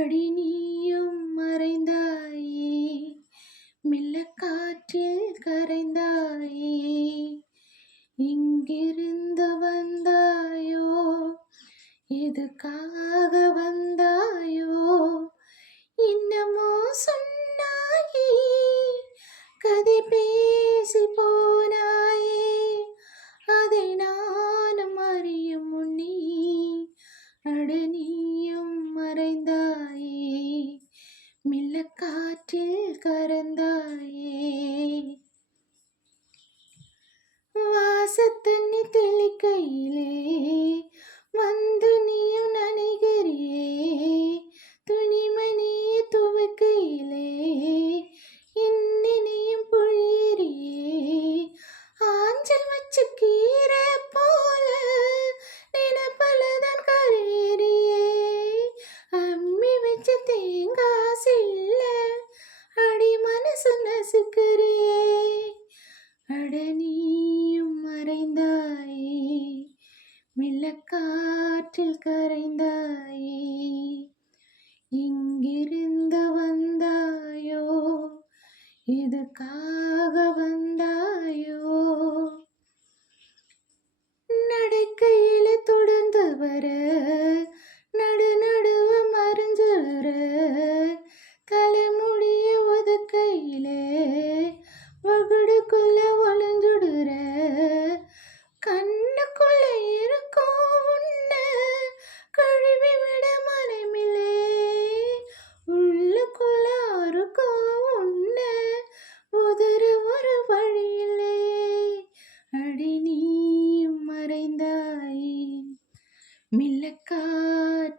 அப்படி நீயும் மறைந்தாயே. மெல்ல காற்றில் கரைந்தாயே. இங்கிருந்து வந்தாயோ? எதுக்காக வந்தாயோ? இன்னமோ சொன்னாயே. கதை பேசி போனாயே. அதை நானும் அறியும் முன்னே அடனே மில்ல காற்றில் கறந்தாயே. நசுக்கிறியே அடனியும் மறைந்தாயே மெல்ல காற்றில் கரைந்தாயே. இங்கிருந்து வந்தாயோ எதுக்காக வந்தாயோ? நடக்கையில தொடர்ந்து வர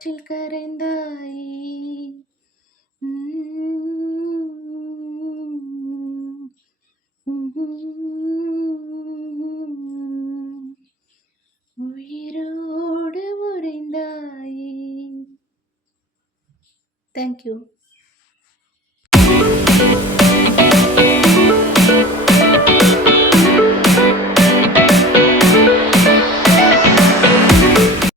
காற்றில் கரைந்தாயே. உயிரோடு உறைந்தாயே. தேங்க்யூ